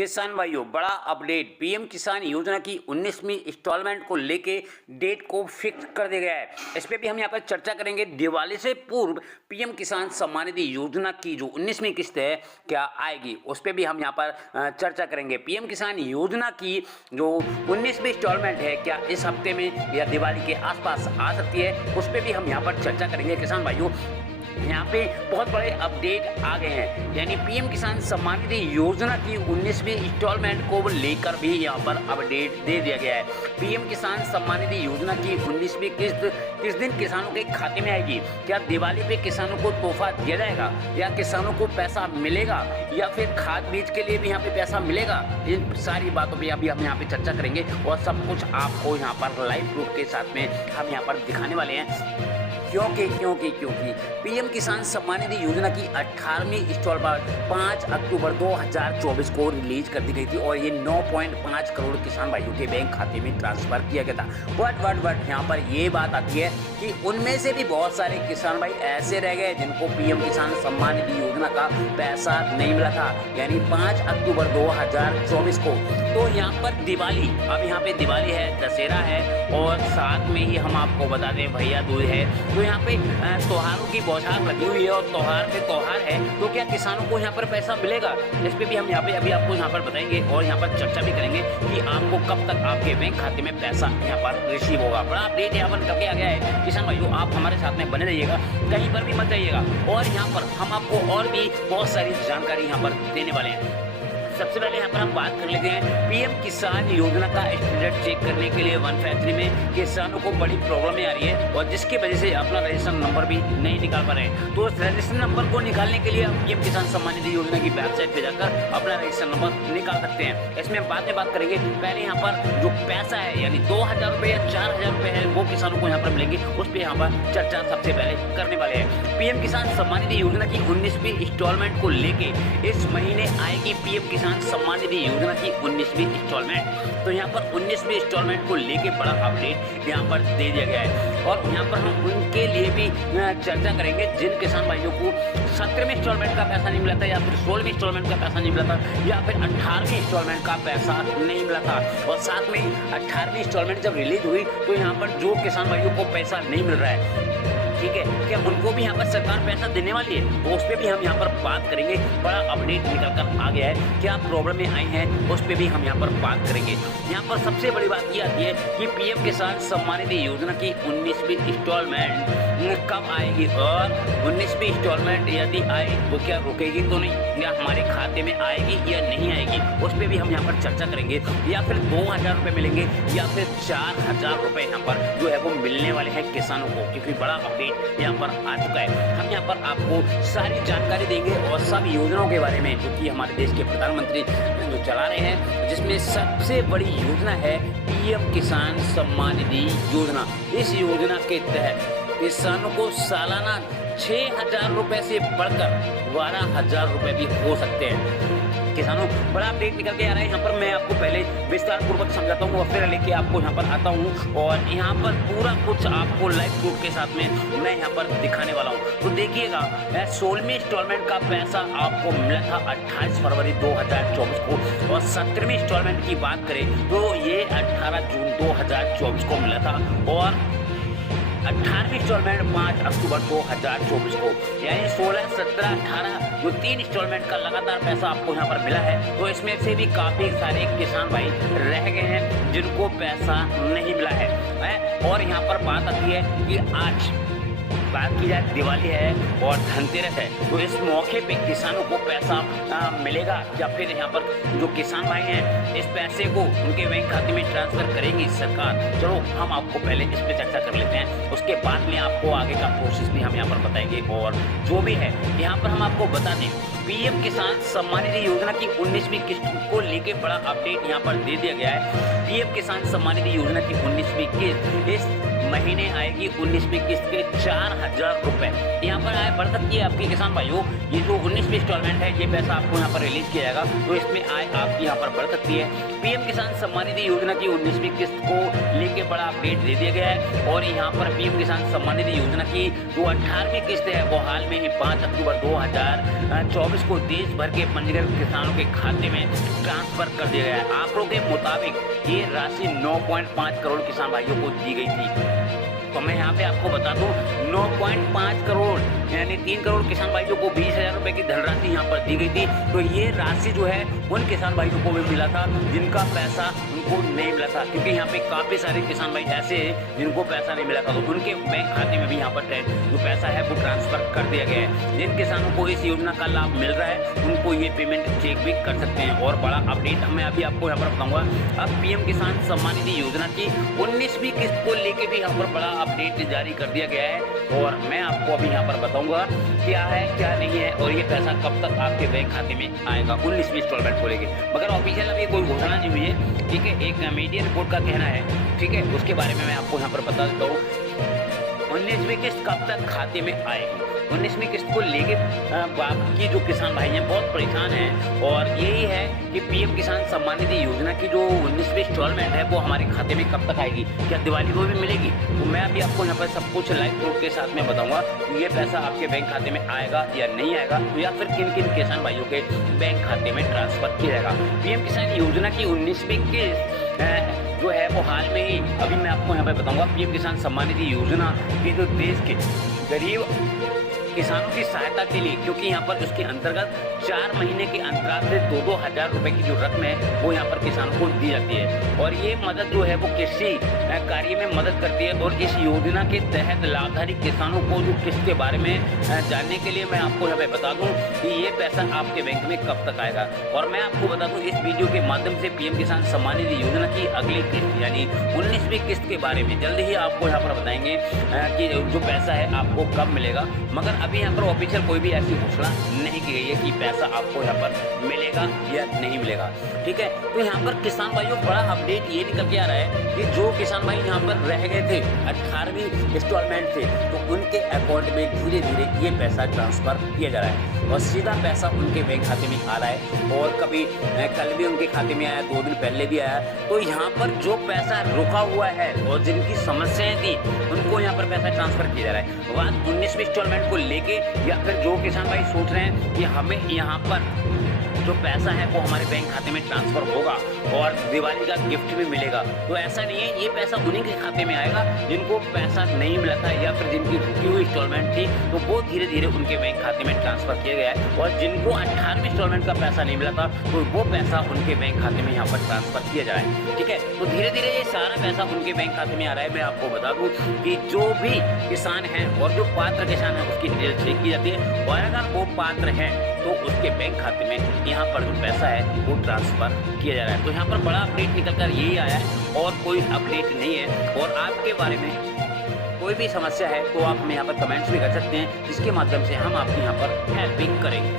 किसान भाइयों, बड़ा अपडेट। पीएम किसान योजना की 19वीं इंस्टॉलमेंट को लेके डेट को फिक्स कर दिया गया है। इस पे भी हम यहाँ पर चर्चा करेंगे। दिवाली से पूर्व पीएम किसान सम्मान निधि योजना की जो 19वीं किस्त है क्या आएगी, उस पर भी हम यहाँ पर चर्चा करेंगे। पीएम किसान योजना की जो 19वीं इंस्टॉलमेंट है क्या इस हफ्ते में या दिवाली के आसपास आ सकती है, उस पर भी हम यहाँ पर चर्चा करेंगे। किसान भाइयों, यहाँ पे बहुत बड़े अपडेट आ गए हैं, यानी पीएम किसान सम्मान निधि योजना की 19वीं इंस्टॉलमेंट को लेकर भी यहाँ पर अपडेट दे दिया गया है। पीएम किसान सम्मान निधि योजना की 19वीं किस्त किस दिन किसानों के खाते में आएगी? क्या दिवाली पे किसानों को तोहफा दिया जाएगा या किसानों को पैसा मिलेगा या फिर खाद बीज के लिए भी यहाँ पे पैसा मिलेगा? इन सारी बातों पर अभी हम यहाँ पे चर्चा करेंगे और सब कुछ आपको यहाँ पर लाइव प्रूफ के साथ में हम यहाँ पर दिखाने वाले हैं। क्योंकि पीएम किसान सम्मान निधि योजना की 18वीं इंस्टॉलमेंट 5 अक्टूबर 2024 को रिलीज कर दी गई थी और ये 9.5 करोड़ किसान भाइयों के बैंक खाते में ट्रांसफर किया गया था। बट यहाँ पर ये बात आती है कि उनमें से भी बहुत सारे किसान भाई ऐसे रह गए जिनको पीएम किसान सम्मान निधि योजना का पैसा नहीं मिला था, यानी 5 अक्टूबर 2024 को। तो यहाँ पर दिवाली, अब यहाँ पे दिवाली है, दशहरा है और साथ में ही हम आपको बता दें भैया दूज है। तो यहाँ पे त्योहारों की बौछार लगी हुई है और त्योहार पे त्योहार है, तो क्या किसानों को यहाँ पर पैसा मिलेगा? इस पे भी हम यहाँ पे अभी आपको यहाँ पर बताएंगे और यहाँ पर चर्चा भी करेंगे कि आपको कब तक आपके बैंक खाते में पैसा यहाँ पर रिसीव होगा। बड़ा अपडेट यहाँ पर करके आ गया है। किसान भाइयों, आप हमारे साथ में बने रहिएगा, कहीं पर भी मत जाइएगा और यहाँ पर हम आपको और भी बहुत सारी जानकारी यहाँ पर देने वाले हैं। सबसे पहले यहाँ पर हम बात कर लेते हैं पीएम किसान योजना का स्टेटस चेक करने के लिए 153 में किसानों को बड़ी प्रॉब्लम आ रही है और जिसकी वजह से अपना रजिस्ट्रेशन नंबर भी नहीं निकाल पा रहे हैं। तो उस रजिस्ट्रेशन नंबर को निकालने के लिए हम पीएम किसान सम्मान निधि योजना की वेबसाइट पे जाकर अपना रजिस्ट्रेशन नंबर निकाल सकते हैं। इसमें हम बाद में बात करेंगे। पहले यहाँ पर जो पैसा है यानी 2000 रुपये या 4000 रुपये है वो किसानों को यहाँ पर मिलेंगे, उस पर यहाँ पर चर्चा सबसे पहले करने वाले हैं। पीएम किसान सम्मान निधि योजना की 19वीं इंस्टॉलमेंट को लेके इस महीने आएगी पीएम किसान सम्मान निधि योजना की 19वीं इंस्टॉलमेंट। तो यहाँ पर 19वीं इंस्टॉलमेंट को लेके बड़ा अपडेट यहाँ पर दे दिया गया है और यहाँ पर हम उनके लिए भी चर्चा करेंगे जिन किसान भाइयों को 17वीं इंस्टॉलमेंट का पैसा नहीं मिला था या फिर 16वीं इंस्टॉलमेंट का पैसा नहीं मिला था या फिर 18वीं इंस्टॉलमेंट का पैसा नहीं मिला था। और साथ में 18वीं इंस्टॉलमेंट जब रिलीज हुई तो यहाँ पर जो किसान भाइयों को पैसा नहीं मिल रहा है, ठीक है, क्या उनको भी यहाँ पर सरकार पैसा देने वाली है? तो उस पर भी हम यहाँ पर बात करेंगे। बड़ा अपडेट निकल कर आ गया है, क्या प्रॉब्लम में आई है उस पर भी हम यहाँ पर बात करेंगे। यहाँ पर सबसे बड़ी बात ये आती है कि पीएम किसान सम्मान निधि योजना की 19वीं इंस्टॉलमेंट कब आएगी और 19वीं इंस्टॉलमेंट यदि आए तो क्या रुकेगी तो नहीं, या हमारे खाते में आएगी या नहीं आएगी, उस पर भी हम यहाँ पर चर्चा करेंगे। या फिर 2000 रुपये मिलेंगे या फिर 4000 रुपये यहाँ पर जो है वो मिलने वाले हैं किसानों को, क्योंकि बड़ा अपडेट यहाँ पर आ चुका है। हम यहाँ पर आपको सारी जानकारी देंगे और सब योजनाओं के बारे में जो कि हमारे देश के प्रधानमंत्री जो चला रहे हैं, जिसमें सबसे बड़ी योजना है पीएम किसान सम्मान निधि योजना। इस योजना के तहत किसानों को सालाना 6000 रुपये से बढ़कर 12000 रुपये भी हो सकते हैं। किसानों, बड़ा अपडेट निकल के आ रहा है। यहाँ पर मैं आपको पहले विस्तार पूर्वक समझाता हूँ और फिर लेके आपको यहाँ पर आता हूँ और यहाँ पर पूरा कुछ आपको लाइव प्रूफ के साथ में मैं यहाँ पर दिखाने वाला हूँ। तो देखिएगा, 16वीं इंस्टॉलमेंट का पैसा आपको मिला था 28 फरवरी 2024 को और 17वीं इंस्टॉलमेंट की बात करें तो ये 18 जून 2024 को मिला था और 18वीं इंस्टॉलमेंट 5 अक्टूबर 2024 को, यानी 16, 17, 18 जो 3 इंस्टॉलमेंट का लगातार पैसा आपको यहाँ पर मिला है। तो इसमें से भी काफ़ी सारे किसान भाई रह गए हैं जिनको पैसा नहीं मिला है। और यहाँ पर बात आती है कि आज बात की जाए, दिवाली है और धनतेरस है, तो इस मौके पे किसानों को पैसा मिलेगा या फिर यहाँ पर जो किसान भाई हैं इस पैसे को उनके बैंक खाते में ट्रांसफर करेगी सरकार? चलो हम आपको पहले इस पर चर्चा कर लेते हैं, उसके बाद में आपको आगे का प्रोसेस भी हम यहाँ पर बताएंगे। और जो भी है यहाँ पर हम आपको बता दें, पीएम किसान सम्मान निधि योजना की 19वीं किस्त को लेके बड़ा अपडेट यहाँ पर दे दिया गया है। पीएम किसान सम्मान निधि योजना की 19वीं किस्त इस महीने आएगी 19वीं किस्त के 4,000 रुपए। यहाँ पर आय बढ़ सकती है आपकी किसान भाइयों। ये जो 19वीं इंस्टॉलमेंट है, ये पैसा आपको यहाँ पर रिलीज किया जाएगा, तो इसमें आय आपकी यहाँ पर बढ़ सकती है। पीएम किसान सम्मान निधि योजना की 19वीं किस्त को लेके बड़ा अपडेट दे दिया गया है। और यहाँ पर पीएम किसान सम्मान निधि योजना की जो 18वीं किस्त है, वो हाल में ही 5 अक्टूबर 2024 को देश भर के पंजीकृत किसानों के खाते में ट्रांसफर कर दिया गया है। आंकड़ों के मुताबिक ये राशि 9.5 करोड़ किसान भाइयों को दी गई थी। तो मैं यहाँ पे आपको बता दूं, 9.5 करोड़ यानी 3 करोड़ किसान भाइयों को 20,000 रुपए की धनराशि यहाँ पर दी गई थी। तो ये राशि जो है उन किसान भाइयों को भी मिला था जिनका पैसा उनको नहीं मिला था, क्योंकि यहाँ पे काफी सारे किसान भाई ऐसे हैं जिनको पैसा नहीं मिला था, तो उनके बैंक खाते में भी यहाँ पर जो पैसा है वो ट्रांसफर कर दिया गया है। जिन किसानों को इस योजना का लाभ मिल रहा है उनको ये पेमेंट चेक भी कर सकते हैं। और बड़ा अपडेट मैं अभी आपको यहाँ पर बताऊंगा। अब पीएम किसान सम्मान निधि योजना की 19वीं किस्त को लेके भी यहाँ पर बड़ा अपडेट जारी कर दिया गया है, और मैं आपको अभी यहाँ पर बताऊंगा क्या है क्या नहीं है, और ये पैसा कब तक आपके बैंक खाते में आएगा 19वीं इंस्टॉलमेंट को लेके। मगर ऑफिशियल अभी कोई घोषणा नहीं हुई है, ठीक है। एक मीडिया रिपोर्ट का कहना है, ठीक है, उसके बारे में मैं आपको यहाँ पर बता देता हूँ। 19वीं किस्त कब तक खाते में आएगी? 19वीं किस्त को लेके बाकी जो किसान भाई हैं बहुत परेशान हैं, और यही है कि पीएम किसान सम्मान निधि योजना की जो 19वीं इंस्टॉलमेंट है वो हमारे खाते में कब तक आएगी, क्या दिवाली को भी मिलेगी? तो मैं अभी आपको यहाँ पर सब कुछ लाइव प्रूफ के साथ में बताऊंगा कि ये पैसा आपके बैंक खाते में आएगा या नहीं आएगा, या फिर किन किन किसान भाइयों के बैंक खाते में ट्रांसफर किया जाएगा। पीएम किसान योजना की 19वीं किस्त जो है वो हाल में ही अभी मैं आपको यहाँ पे बताऊंगा। पीएम किसान सम्मान निधि योजना की जो देश के गरीब किसानों की सहायता के लिए, क्योंकि यहाँ पर उसके अंतर्गत 4 महीने के अंतराल से 2-2 हज़ार रुपए की जो रकम है वो यहाँ पर किसानों को दी जाती है, और ये मदद जो है वो कृषि कार्य में मदद करती है। और इस योजना के तहत लाभधारी किसानों को जो किस्त के बारे में जानने के लिए मैं आपको यहाँ पे बता दूँ कि ये पैसा आपके बैंक में कब तक आएगा। और मैं आपको बता दूँ इस वीडियो के माध्यम से पीएम किसान सम्मान निधि योजना की अगली किस्त यानी 19वीं किस्त के बारे में जल्द ही आपको यहाँ पर बताएंगे कि जो पैसा है आपको कब मिलेगा। मगर अभी यहाँ पर ऑफिशियल कोई भी ऐसी घोषणा नहीं की गई है कि पैसा आपको यहाँ पर मिलेगा या नहीं मिलेगा, ठीक है। तो यहाँ पर किसान भाइयों बड़ा अपडेट ये निकल के आ रहा है कि जो किसान भाई यहाँ पर रह गए थे 18वीं इंस्टॉलमेंट से, तो उनके अकाउंट में धीरे धीरे ये पैसा ट्रांसफर किया जा रहा है, और सीधा पैसा उनके बैंक खाते में आ रहा है। और कभी कल भी उनके खाते में आया, 2 दिन पहले भी आया। तो यहाँ पर जो पैसा रुका हुआ है और जिनकी समस्याएं थी उनको यहाँ पर पैसा ट्रांसफर किया जा रहा है। बात 19वीं इंस्टॉलमेंट को लेके, या फिर जो किसान भाई सोच रहे हैं कि हमें यहाँ पर जो पैसा है वो हमारे बैंक खाते में ट्रांसफर होगा और दिवाली का गिफ्ट भी मिलेगा, तो ऐसा नहीं है। ये पैसा उन्हीं के खाते में आएगा जिनको पैसा नहीं मिला था, या फिर जिनकी रुकी हुई इंस्टॉलमेंट थी, तो वो धीरे धीरे उनके बैंक खाते में ट्रांसफर किया गया है। और जिनको 18वीं इंस्टॉलमेंट का पैसा नहीं मिला था, तो वो पैसा उनके बैंक खाते में यहाँ पर ट्रांसफर किया जा रहा है, ठीक है। तो धीरे धीरे ये सारा पैसा उनके बैंक खाते में आ रहा है। मैं आपको बता दूँ कि जो भी किसान है और जो पात्र किसान है उसकी डिटेल चेक की जाती है, और अगर वो पात्र है तो उसके बैंक खाते में यहाँ पर जो पैसा है वो ट्रांसफर किया जा रहा है। तो यहाँ पर बड़ा अपडेट निकल कर यही आया है, और कोई अपडेट नहीं है। और आपके बारे में कोई भी समस्या है तो आप हमें यहाँ पर कमेंट्स भी कर सकते हैं, जिसके माध्यम से हम आपकी यहाँ पर हेल्पिंग करेंगे।